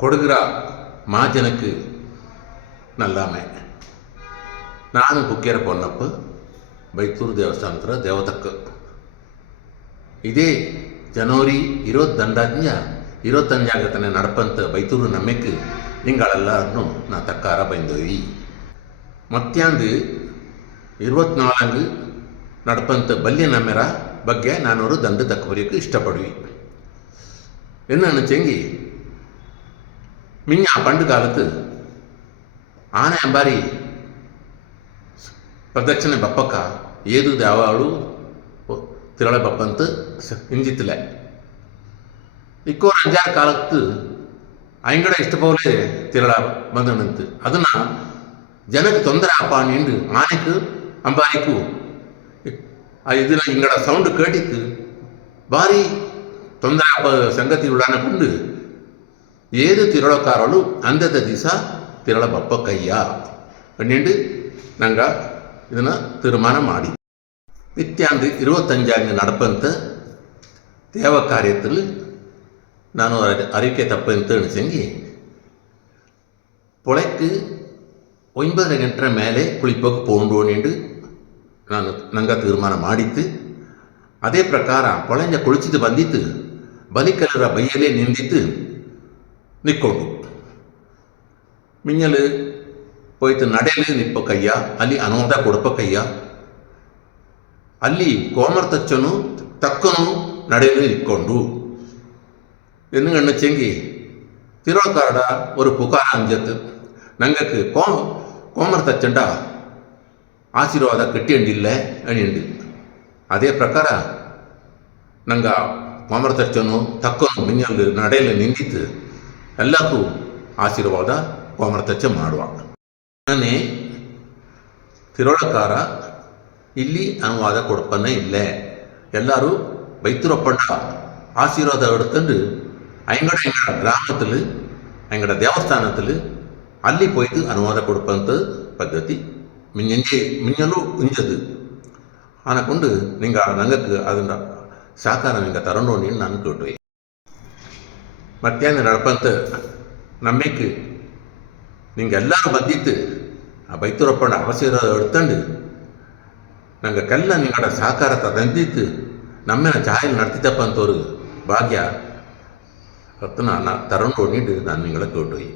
ಕೊಡಗರ ಮಾಜನಕ್ಕೆ ನಲ್ಲಾಮೆ ನಾನು ಕುಕ್ಕೇರ ಪೊನ್ನಪ್ಪ ಬೈತೂರು ದೇವಸ್ಥಾನದ ದೇವತಕ್ಕ ಇದೇ ಜನವರಿ 25 ನಡಪಂತ ಬೈತೂರು ನಮ್ಮೆಕ್ಕೆ ನಿಂಗಳೆಲ್ಲರೂ ನಾ ತಕ್ಕಾರ ಬಂದೋಯಿ ಮತ್ಯಾಂದು 24 ನಡಪಂತ ಬಲ್ಯ ನಮ್ಮೆರ ಬಗ್ಗೆ ನಾನವರು ದಂಡ ತಕ್ಕವರಿಯಕ್ಕೆ ಇಷ್ಟಪಡುವಿ ಎನ್ನ ಚೆಂಗಿ മിഞ്ഞ പണ്ട് കാലത്ത് ആന അമ്പാരി ಪ್ರದಕ್ಷಿಣೆ ಬಪ್ಪಕ್ಕ ಏದು ದ್ಯಾವಾಳು ತಿರಳ ಬಪ್ಪಂತ ಇಂಜಿತ್ತಲ ಇಕ್ಕೋರು 5-6 ಕಾಲತ್ತು ಐಂಗಡ ಇಷ್ಟ ಪೋಲೆ ತಿರಳ ಬಂದನಂತು ಅದನ್ನ ಜನಕ್ಕೆ ತೊಂದರೆ ಆಪ ನಿಂಡು ಆನೆக்கு ಅಂಬಾರಿಕು ಇದನ್ನ ಇಂಗಡ ಸೌಂಡ್ ಕೇಟಿತ್ತು ಭಾರಿ ತೊಂದರೆ ಆಪ ಸಂಗತಿ ಉಳ್ಳಾನ ಕೊಂಡು ಏದು ತಿರಳಕಾರಳು ಅಂದದ ದಿವಸ ತಿರಳ ಬಪ್ಪ ಕಯ್ಯ ಪನ್ನೆಂಡು ನಂಗ ಇದನ್ನು ತೀರ್ಮಾನ ಮಾಡಿ ನಿತ್ಯಾಂದು 25 நடப்பಂತ தேவ காரியத்தில் நான் அறிக்கை தப்பಂತ ಅನಿಸಂಗಿ பொழைக்கு 9 ಗಂಟೆ ಮೇಲೆ ಕುಳಿಪಕ್ಕೆ போண்டோன்னு ನಾನು ನಂಗ ತೀರ್ಮಾನ ಮಾಡಿತ್ತು ಅದೇ ಪ್ರಕಾರ ಪೊಳೆಂಜ ಕುಳಿಚಿದ್ದು ಬಂದಿತ್ತು ಬಲಿಕಲರ ಬೈಯಲೇ ನಿಂದಿತ್ತು ನಿಕ್ಕೊಂಡು ಮಿಂಜಲು പോയിട്ട് നടയിൽ നിപ്പ കയ്യ ಅಲ್ಲಿ ಅನುವಾದ ಕೊಡಪ ಕಯ್ಯ ಅಲ್ಲಿ ಕೋಮರ್ತಚ್ಚನು ತಕ್ಕನು ನಡೆಯಲ್ಲಿ ನಿಕ್ಕೊಂಡು എന്ന് കണ്ണച്ചെങ്കി തിരുവക്കാരുടെ ഒരു പുകാര അഞ്ചത്ത് ഞങ്ങൾക്ക് കോമರ್ತಚ್ಚಂಡ ಆಶೀರ್ವಾದ കിട്ടിയണ്ടില്ല ಅಣಿಯುಂಡು ಅದೇ ಪ್ರಕಾರ ನಂಗ ಕೋಮರ್ತಚ್ಚನು ತಕ್ಕನು ಮಿಂಜಲು ನಡೆಯಲ್ಲಿ ನಿಂದಿತ್ತು ಎಲ್ಲಕ್ಕೂ ಆಶೀರ್ವಾದ ಕೋಮರ್ತಚ್ಚ ಮಾಡುವ ನಾನೇ ತಿರುಳಕಾರ ಇಲ್ಲಿ ಅನುವಾದ ಕೊಡಪ್ಪನೇ ಇಲ್ಲ ಎಲ್ಲರೂ ಬೈತುರಪ್ಪಣ್ಣ ಆಶೀರ್ವಾದ எடுத்துண்டு எங்கட கிராமத்தில் எங்கட தேவஸ்தானத்தில் ಅಲ್ಲಿ போயிட்டு ಅನುವಾದ ಕೊಡಪ್ಪಂತ ಪದ್ಧತಿ ಮಿಂಜಲು ಇಂಜದು ಆನಕೊಂಡು ನಿಂಗ ನಂಗಕ್ಕೆ ಅದನ್ನ ಸಾಕಾರ ನಿಂಗ ತರಂಡೋ ನೀನು ನಾನು ಕೇಟೋಯ್ ಮಧ್ಯಾಹ್ನ ನಡಪಂತ ನಮ್ಮೆಕ್ಕೆ நீங்கள் எல்லாரும் ಬಂದಿತ್ತು ಆ ಬೈತೂರಪ್ಪನ ಆಶೀರ್ವಾದ எடுத்துண்டு ನಂಗೆ ಕೆಲ್ಲ ನಿಂಗಡ ಸಹಕಾರ ತಂದಿತ್ತು ನಮ್ಮೆನ ಚಾಯಲ್ ನಡ್ತಿದ್ದಪ್ಪ ಅಂತವ್ರು ಭಾಗ್ಯ ಹೊತ್ತು ನಾನು ತರಂಡು ನೀಡು ನಾನು ನಿಂಗಳ ಕೇಟೋಯಿ